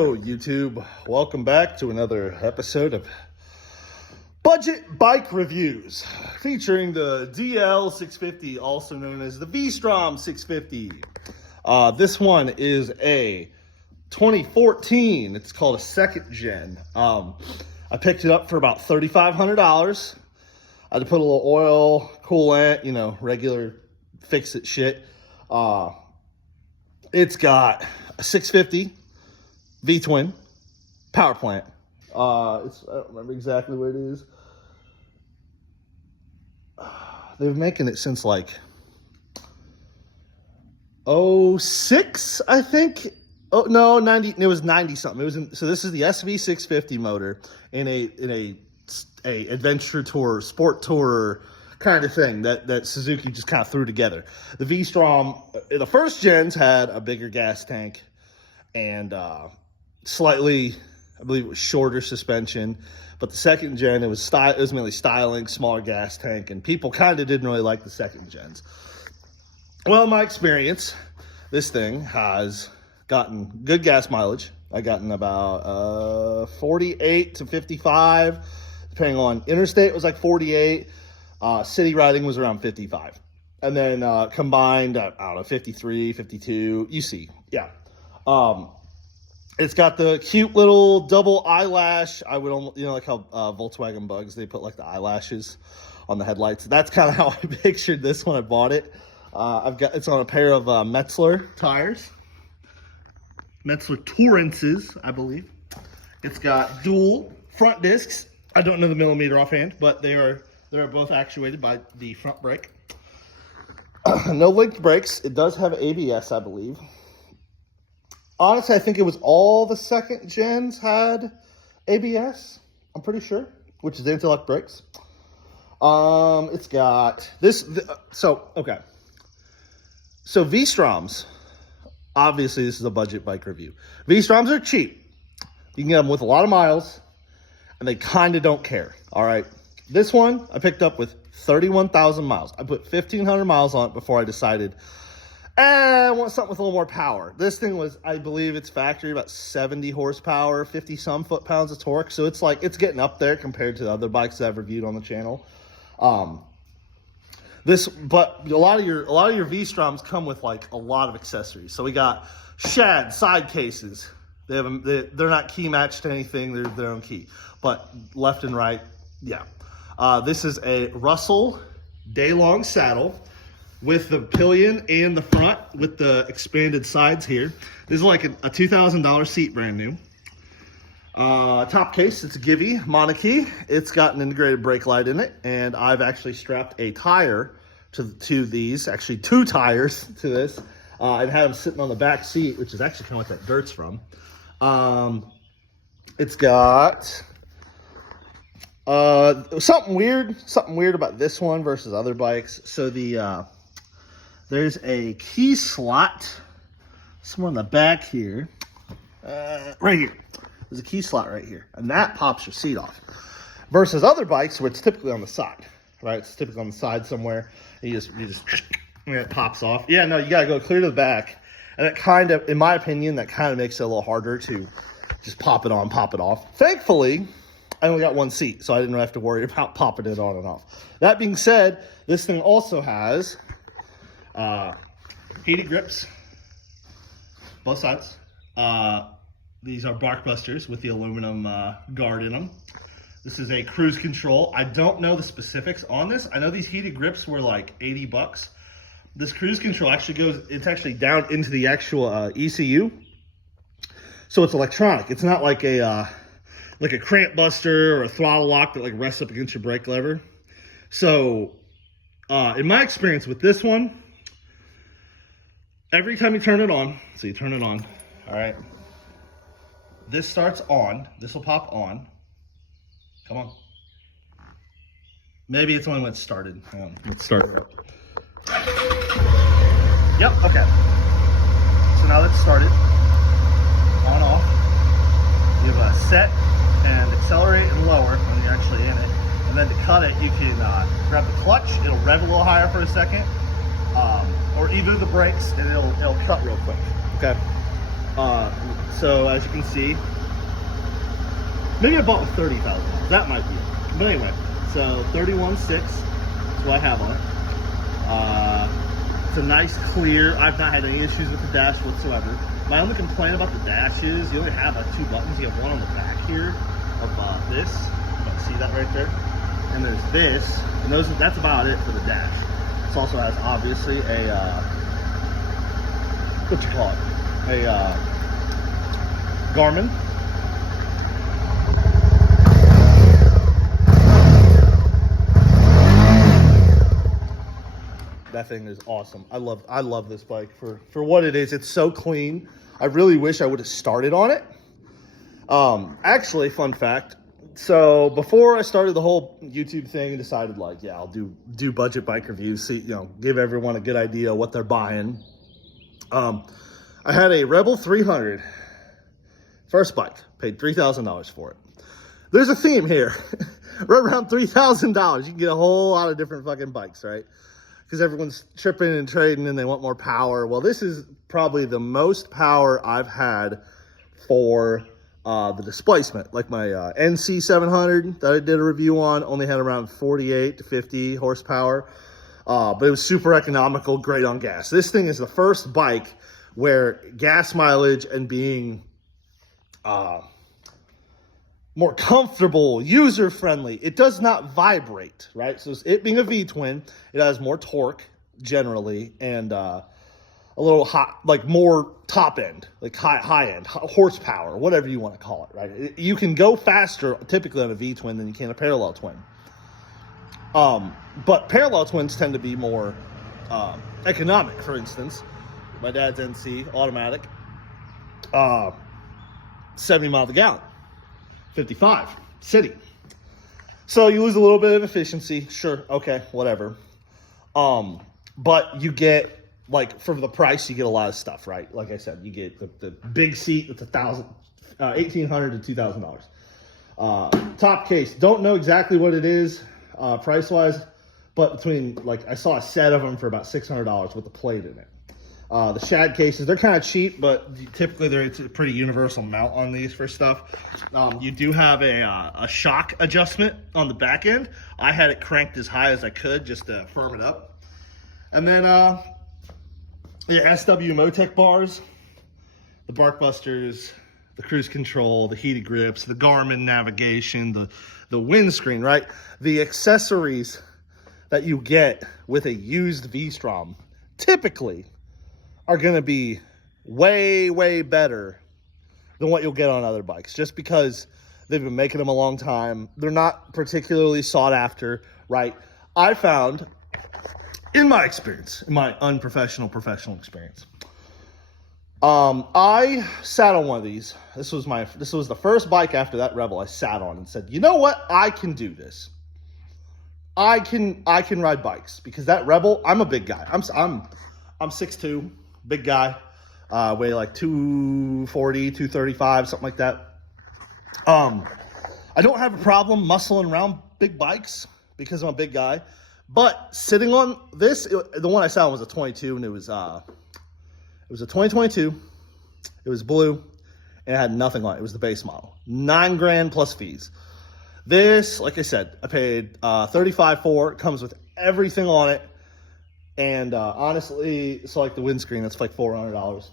Hello YouTube, welcome back to another episode of Budget Bike Reviews featuring the DL650, also known as the Vstrom 650. This one is a 2014, it's called a second gen. I picked it up for about $3,500. I had to put a little oil, coolant, regular fix-it shit. It's got a 650 V-twin power plant. I don't remember exactly where it is. They've been making it since like 06, I think. Oh no, 90. It was 90 something. So this is the SV650 motor in a adventure tour, sport tour kind of thing that Suzuki just kind of threw together. The V-Strom, the first gens had a bigger gas tank and slightly, I believe it was shorter suspension, but the second gen, it was mainly styling, smaller gas tank, and people kind of didn't really like the second gens. Well, in my experience, this thing has gotten good gas mileage. I gotten about 48 to 55, depending on interstate, it was like 48. City riding was around 55. And then combined, I don't know, 53, 52, you see, yeah. It's got the cute little double eyelash. I would almost, like how Volkswagen Bugs, they put like the eyelashes on the headlights. That's kind of how I pictured this when I bought it. It's on a pair of Metzler tires. Metzler Tourances, I believe. It's got dual front discs. I don't know the millimeter offhand, but they are both actuated by the front brake. No linked brakes. It does have ABS, I believe. Honestly, I think it was all the second gens had ABS. I'm pretty sure, which is anti-lock brakes. It's got this. Okay. So V-Stroms, obviously this is a budget bike review. V-Stroms are cheap. You can get them with a lot of miles, and they kind of don't care. All right. This one I picked up with 31,000 miles. I put 1,500 miles on it before I decided, I want something with a little more power. This thing was, I believe it's factory, about 70 horsepower, 50 some foot-pounds of torque. So it's like, it's getting up there compared to the other bikes that I've reviewed on the channel. But a lot of your V-Stroms come with like a lot of accessories. So we got shad side cases. They're not key matched to anything. They're their own key, but left and right, yeah. This is a Russell day-long saddle with the pillion and the front with the expanded sides here. This is like a $2,000 seat, brand new. Top case, it's a Givy Monarchy. It's got an integrated brake light in it, and I've actually strapped a tire to these, actually 2 tires to this. I've had them sitting on the back seat, which is actually kind of what that dirt's from. It's got something weird about this one versus other bikes. So there's a key slot somewhere in the back here, right here. There's a key slot right here, and that pops your seat off. Versus other bikes where it's typically on the side, right? It's typically on the side somewhere, and you just and it pops off. Yeah, no, you gotta go clear to the back, and it kind of, in my opinion, that kind of makes it a little harder to just pop it on, pop it off. Thankfully, I only got one seat, so I didn't really have to worry about popping it on and off. That being said, this thing also has heated grips, both sides. These are bark busters with the aluminum guard in them. This is a cruise control. I don't know the specifics on this. I know these heated grips were like 80 bucks. This cruise control actually it's actually down into the actual ECU. So it's electronic. It's not like a cramp buster or a throttle lock that like rests up against your brake lever. So in my experience with this one, every time you turn it on, so you turn it on, all right, this starts on, this will pop on. Come on. Maybe it's only when it's started. Hang on, let's start it up. Yep, okay. So now that's started, on, off. You have a set and accelerate and lower when you're actually in it. And then to cut it, you can grab the clutch, it'll rev a little higher for a second, or either the brakes, and it'll cut real quick, okay? So as you can see, maybe I bought with 30,000. That might be it. But anyway, so 31.6 is what I have on it. It's a nice clear. I've not had any issues with the dash whatsoever. My only complaint about the dash is you only have two buttons. You have one on the back here of this. You can see that right there. And there's this, and that's about it for the dash. This also has obviously a what you call it? A Garmin. That thing is awesome. I love this bike for what it is. It's so clean. I really wish I would have started on it. Actually, fun fact. So before I started the whole YouTube thing, decided like, yeah, I'll do budget bike reviews, see, give everyone a good idea what they're buying. I had a Rebel 300, first bike, paid $3,000 for it. There's a theme here. Right around $3,000, you can get a whole lot of different fucking bikes, right? Because everyone's tripping and trading and they want more power. Well, this is probably the most power I've had for the displacement. Like my NC 700 that I did a review on only had around 48 to 50 horsepower. But it was super economical, great on gas. This thing is the first bike where gas mileage and being more comfortable, user-friendly. It does not vibrate, right? So it being a V-twin, it has more torque generally and a little hot, like more top end, like high end, horsepower, whatever you want to call it, right? You can go faster typically on a V-twin than you can a parallel twin. But parallel twins tend to be more economic. For instance, my dad's NC automatic, 70 miles a gallon. 55 city. So you lose a little bit of efficiency. Sure. Okay. Whatever. But you get, like, for the price, you get a lot of stuff, right? Like I said, you get the big seat. It's $1,800 to $2,000. Top case. Don't know exactly what it is, price wise, but between, like, I saw a set of them for about $600 with the plate in it. The shad cases, they're kind of cheap, but typically it's a pretty universal mount on these for stuff. You do have a shock adjustment on the back end. I had it cranked as high as I could just to firm it up. And then the SW Motec bars, the Bark Busters, the cruise control, the heated grips, the Garmin navigation, the windscreen, right? The accessories that you get with a used Vstrom typically are going to be way, way better than what you'll get on other bikes, just because they've been making them a long time. They're not particularly sought after, right? I found, in my experience, in my unprofessional, professional experience, I sat on one of these. This was the first bike after that Rebel I sat on and said, you know what? I can do this. I can ride bikes, because that Rebel, I'm a big guy. I'm 6'2". Big guy, weigh like 240, 235, something like that. I don't have a problem muscling around big bikes because I'm a big guy, but sitting on this, the one I sat on was a 22, and it was a 2022. It was blue, and it had nothing on it. It was the base model, $9,000 plus fees. This, like I said, I paid $35 for. It comes with everything on it. And honestly, so like the windscreen, that's like $400.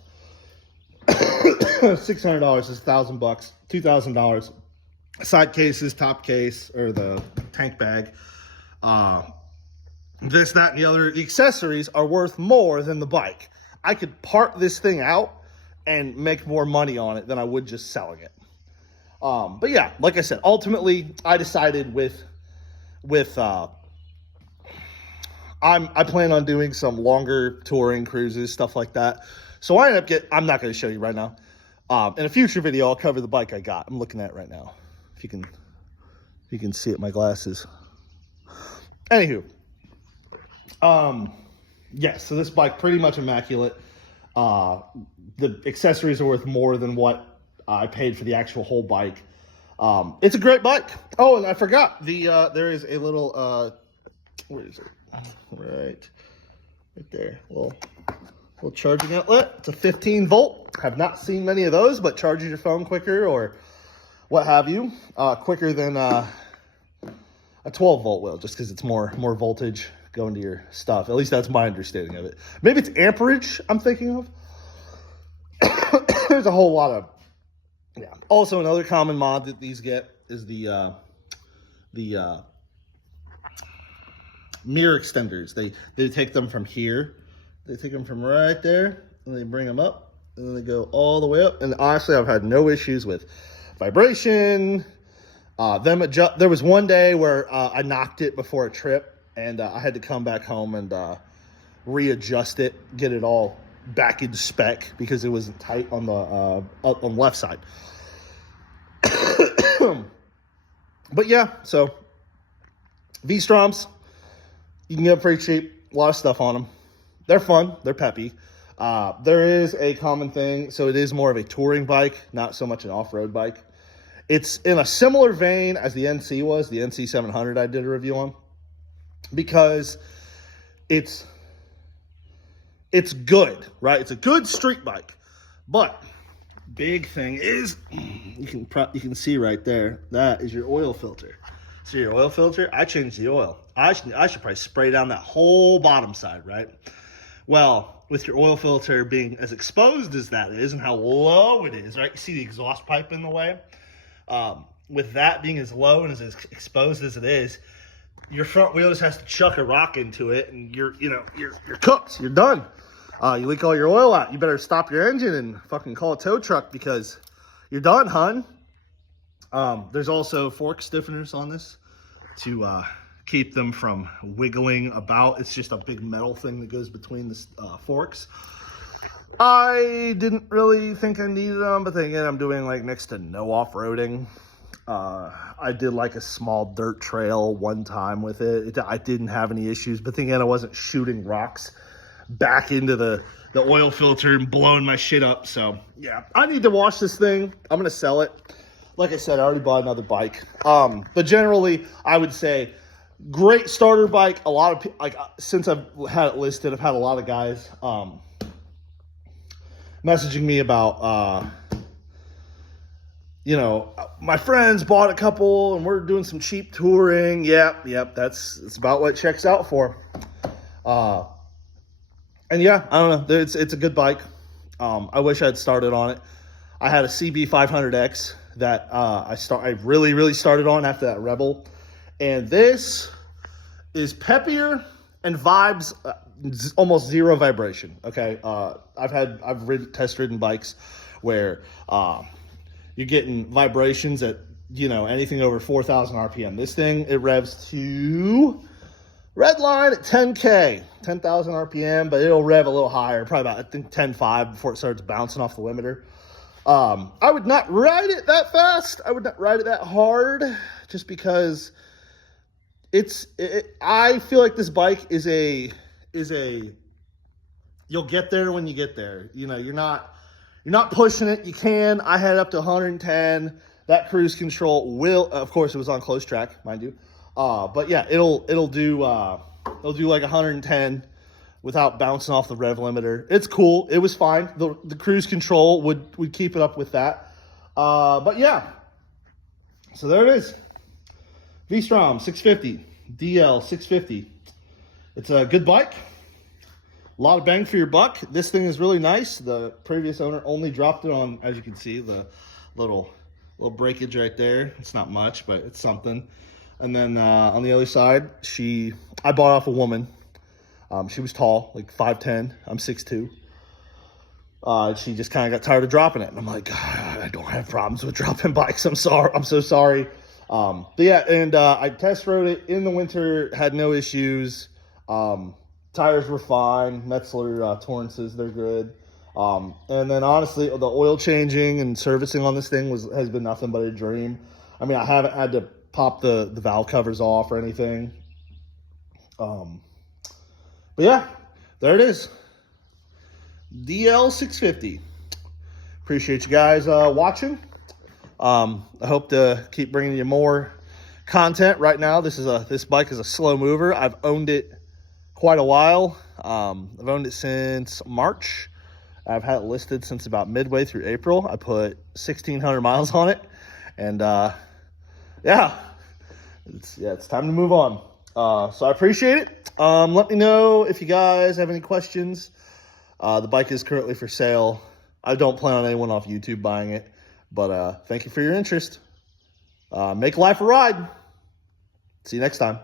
$600 is $1,000, $2,000. Side cases, top case, or the tank bag. This, that, and the other. The accessories are worth more than the bike. I could part this thing out and make more money on it than I would just selling it. But yeah, like I said, ultimately, I decided I plan on doing some longer touring cruises, stuff like that. So I ended up I'm not going to show you right now. In a future video, I'll cover the bike I got. I'm looking at it right now. If you can see it, my glasses. Anywho, yeah, so this bike, pretty much immaculate. The accessories are worth more than what I paid for the actual whole bike. It's a great bike. Oh, and I forgot, there is a little, where is it? Right there. Well, little charging outlet. It's a 15 volt. Have not seen many of those, but charges your phone quicker or what have you, quicker than a 12 volt will, just because it's more voltage going to your stuff. At least that's my understanding of it. Maybe it's amperage I'm thinking of. There's a whole lot of, yeah. Also, another common mod that these get is the mirror extenders. They take them from here. They take them from right there, and they bring them up, and then they go all the way up. And honestly, I've had no issues with vibration. There was one day where I knocked it before a trip, and I had to come back home and readjust it, get it all back in spec because it wasn't tight on the left side. But yeah, so V-Stroms, you can get them pretty cheap. A lot of stuff on them. They're fun. They're peppy. There is a common thing. So it is more of a touring bike, not so much an off-road bike. It's in a similar vein as the NC was, the NC 700 I did a review on, because it's good, right? It's a good street bike, but big thing is you can see right there, that is your oil filter. So your oil filter, I changed the oil. I should probably spray down that whole bottom side, right? Well, with your oil filter being as exposed as that is and how low it is, right? You see the exhaust pipe in the way? With that being as low and as exposed as it is, your front wheel just has to chuck a rock into it, and you're cooked. You're done. You leak all your oil out. You better stop your engine and fucking call a tow truck because you're done, hun. There's also fork stiffeners on this to keep them from wiggling about. It's just a big metal thing that goes between the forks. I didn't really think I needed them, but then again, I'm doing like next to no off-roading. I did like a small dirt trail one time with it. I didn't have any issues, but then again, I wasn't shooting rocks back into the oil filter and blowing my shit up. So yeah, I need to wash this thing. I'm gonna sell it. Like I said, I already bought another bike. But generally, I would say great starter bike. A lot of people, like, since I've had it listed, I've had a lot of guys messaging me about, my friends bought a couple and we're doing some cheap touring. Yep, that's about what it checks out for. And yeah, I don't know. It's a good bike. I wish I'd started on it. I had a CB 500X that I really started on after that Rebel, and this is peppier and vibes, almost zero vibration. Okay, I've test ridden bikes where you're getting vibrations at anything over 4,000 RPM. This thing, it revs to red line at 10K, 10,000 RPM, but it'll rev a little higher, probably about, I think, 10.5 before it starts bouncing off the limiter. I would not ride it that fast. I would not ride it that hard, just because I feel like this bike is a you'll get there when you get there. You're not pushing it. You can. I had up to 110. That cruise control will, of course, it was on close track, mind you. But yeah, it'll do like 110 without bouncing off the rev limiter. It's cool. It was fine. The cruise control would keep it up with that. But yeah, so there it is. Vstrom 650, DL650. It's a good bike. A lot of bang for your buck. This thing is really nice. The previous owner only dropped it on, as you can see, the little breakage right there. It's not much, but it's something. And then on the other side, I bought off a woman. She was tall, like 5'10". I'm 6'2". She just kind of got tired of dropping it. And I'm like, God, I don't have problems with dropping bikes. I'm sorry. I'm so sorry. But yeah, and I test rode it in the winter, had no issues. Tires were fine. Metzler Torrances, they're good. And then honestly, the oil changing and servicing on this thing has been nothing but a dream. I mean, I haven't had to pop the valve covers off or anything. But yeah, there it is. DL650. Appreciate you guys watching. I hope to keep bringing you more content. Right now, this bike is a slow mover. I've owned it quite a while. I've owned it since March. I've had it listed since about midway through April. I put 1,600 miles on it, and yeah, it's time to move on. So I appreciate it. Let me know if you guys have any questions. The bike is currently for sale. I don't plan on anyone off YouTube buying it, but thank you for your interest. Make life a ride. See you next time.